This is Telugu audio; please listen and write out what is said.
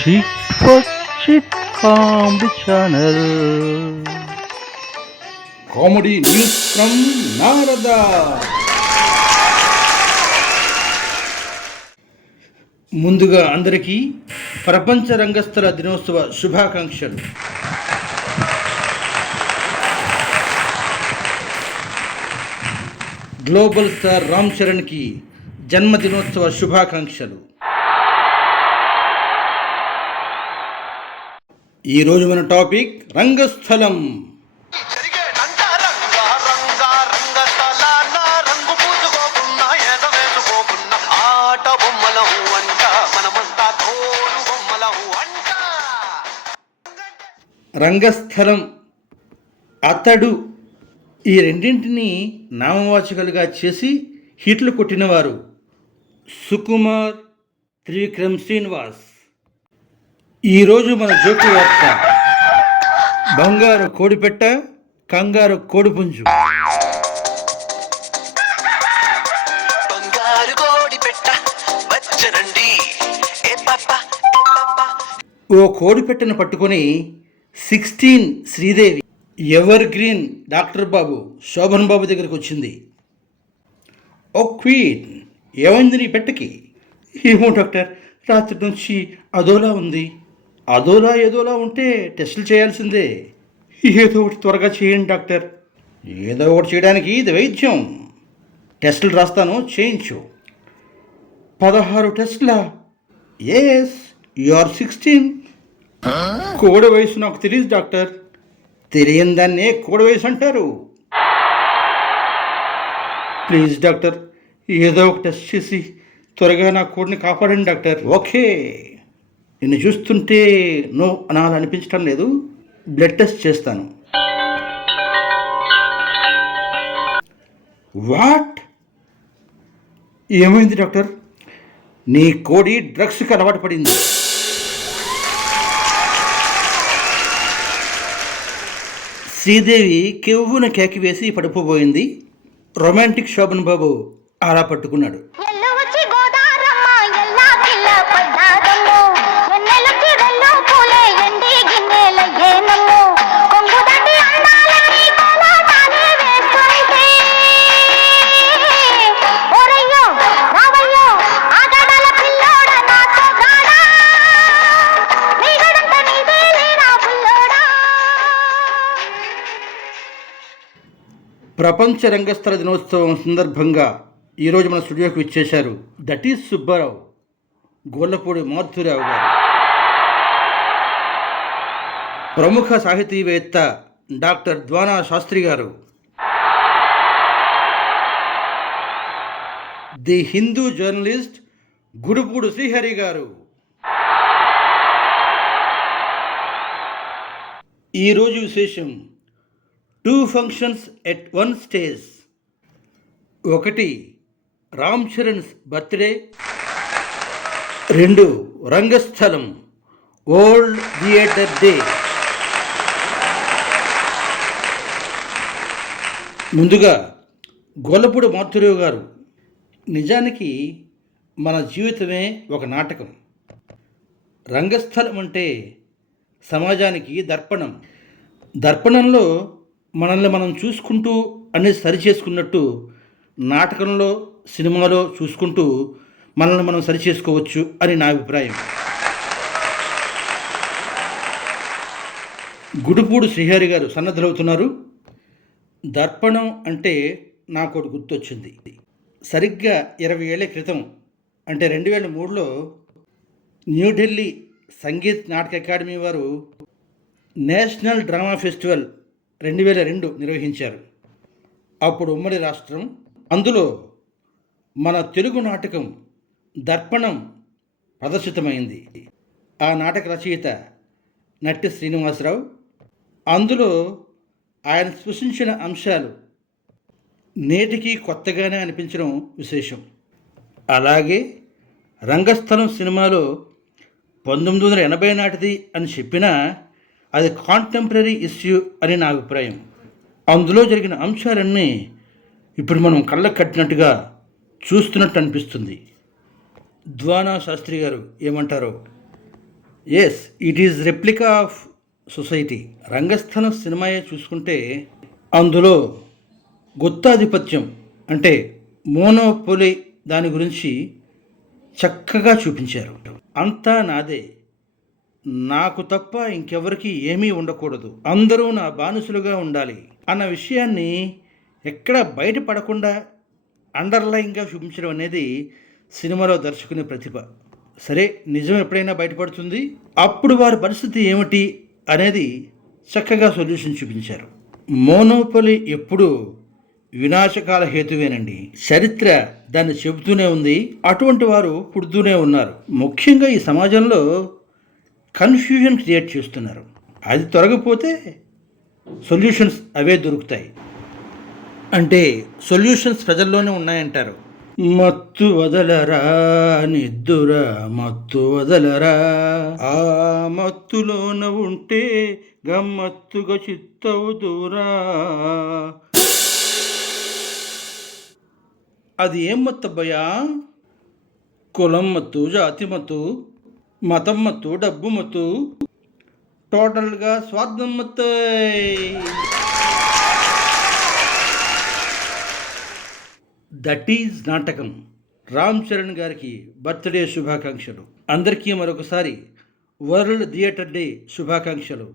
Chit for Chit Comedy Channel. Comedy news from Narada. ముందుగా అందరికీ ప్రపంచ రంగస్థల దినోత్సవ శుభాకాంక్షలు. గ్లోబల్ స్టార్ రామ్ చరణ్కి జన్మదినోత్సవ శుభాకాంక్షలు. ఈరోజు మన టాపిక్ రంగస్థలం. రంగస్థలం, అతడు ఈ రెండింటినీ నామవాచకాలుగా చేసి హిట్లు కొట్టినవారు సుకుమార్, త్రివిక్రమ్ శ్రీనివాస్. ఈరోజు మన జోకు వార్త బంగారు కోడిపెట్ట, కంగారు కోడిపుంజు. ఓ కోడిపెట్టను పట్టుకొని 16 శ్రీదేవి ఎవర్ గ్రీన్ డాక్టర్ బాబు శోభన్ బాబు దగ్గరికి వచ్చింది. ఓ క్వీన్, ఏమైంది నీ పెట్టకి? ఏమో డాక్టర్, రాత్రి నుంచి అదోలా ఉంది. అదోలా ఏదోలా ఉంటే టెస్టులు చేయాల్సిందే. ఏదో ఒకటి త్వరగా చేయండి డాక్టర్. ఏదో ఒకటి చేయడానికి ఇది వైద్యం. టెస్టులు రాస్తాను, చేయించు. 16 టెస్టులా? Yes, you are 16. కోడి వయసు నాకు తెలియదు డాక్టర్. తెలియని దాన్నే కోడి వయసు అంటారు. ప్లీజ్ డాక్టర్, ఏదో ఒక టెస్ట్ చేసి త్వరగా నా కోడిని కాపాడండి డాక్టర్. ఓకే, నిన్ను చూస్తుంటే నో అనాలనిపించడం లేదు. బ్లడ్ టెస్ట్ చేస్తాను. వాట్? ఏమైంది డాక్టర్? నీ కోడి డ్రగ్స్కి అలవాటు పడింది. శ్రీదేవి కెవ్వున కేకి వేసి పడిపోబోయింది. రొమాంటిక్ శోభన్ బాబు అలా పట్టుకున్నాడు. ప్రపంచ రంగస్థల దినోత్సవం సందర్భంగా ఈరోజు మన స్టూడియోకి విచ్చేశారు దట్ ఈజ్ సుబ్బారావు, గోళ్ళపూడి మారుతిరావు గారు, ప్రముఖ సాహితీవేత్త డాక్టర్ ద్వానా శాస్త్రి గారు, ది హిందూ జర్నలిస్ట్ గుడుపూడి శ్రీహరి గారు. ఈరోజు విశేషం 2 functions at 1 stage. 1 Ram Charan's birthday, 2 Rangasthalam old theatre day. ముందుగా గొల్లపూడి మారుతిరావు గారు, నిజానికి మన జీవితమే ఒక నాటకం. రంగస్థలం అంటే సమాజానికి దర్పణం. దర్పణంలో మనల్ని మనం చూసుకుంటూ అన్నీ సరిచేసుకున్నట్టు నాటకంలో, సినిమాలో చూసుకుంటూ మనల్ని మనం సరిచేసుకోవచ్చు అని నా అభిప్రాయం. గుడుపూడి శ్రీహరి గారు సన్నద్ధులవుతున్నారు. దర్పణం అంటే నాకు ఒకటి గుర్తొచ్చింది. సరిగ్గా 20 ఏళ్ల క్రితం, అంటే 2003లో న్యూఢిల్లీ సంగీత్ నాటక అకాడమీ వారు నేషనల్ డ్రామా ఫెస్టివల్ 2002 నిర్వహించారు. అప్పుడు ఉమ్మడి రాష్ట్రం. అందులో మన తెలుగు నాటకం దర్పణం ప్రదర్శితమైంది. ఆ నాటక రచయిత నట్టి శ్రీనివాసరావు. అందులో ఆయన సృష్టించిన అంశాలు నేటికి కొత్తగానే అనిపించడం విశేషం. అలాగే రంగస్థలం సినిమాలో 1980 నాటిది అని చెప్పినా అది కాంటెంపరీ ఇష్యూ అని నా అభిప్రాయం. అందులో జరిగిన అంశాలన్నీ ఇప్పుడు మనం కళ్ళకు కట్టినట్టుగా చూస్తున్నట్టు అనిపిస్తుంది. ద్వానా శాస్త్రి గారు ఏమంటారో yes, it is replica of society. Rangasthalam సినిమాయే చూసుకుంటే అందులో గుత్తాధిపత్యం అంటే మోనోపోలి దాని గురించి చక్కగా చూపించారు. అంతా నాదే, నాకు తప్ప ఇంకెవరికి ఏమీ ఉండకూడదు, అందరూ నా బానిసలుగా ఉండాలి అన్న విషయాన్ని ఎక్కడ బయటపడకుండా అండర్లైన్గా చూపించడం అనేది సినిమాలో దర్శకుని ప్రతిభ. సరే, నిజం ఎప్పుడైనా బయటపడుతుంది, అప్పుడు వారి పరిస్థితి ఏమిటి అనేది చక్కగా సొల్యూషన్ చూపించారు. మోనోపొలి ఎప్పుడు వినాశకాల హేతువేనండి. చరిత్ర దాన్ని చెబుతూనే ఉంది, అటువంటి వారు పుడుతూనే ఉన్నారు. ముఖ్యంగా ఈ సమాజంలో కన్ఫ్యూజన్ క్రియేట్ చేస్తున్నారు. అది తొలగిపోతే సొల్యూషన్స్ అవే దొరుకుతాయి. అంటే సొల్యూషన్స్ ప్రజల్లోనే ఉన్నాయంటారు. మత్తు వదలరా నిద్దుర మత్తు వదలరా, ఆ మత్తులోన ఉంటే గమ్మత్తుగా చిత్తవుదురా. అది ఏం మత్తబ్బయ్యా? కులం మత్తు, జాతి మత్తు, మతం మత్తు, డబ్బు మత్తు, టోటల్గా స్వార్థం మత్తు. దట్ ఈజ్ నాటకం. రామ్ చరణ్ గారికి బర్త్డే శుభాకాంక్షలు. అందరికీ మరొకసారి వరల్డ్ థియేటర్ డే శుభాకాంక్షలు.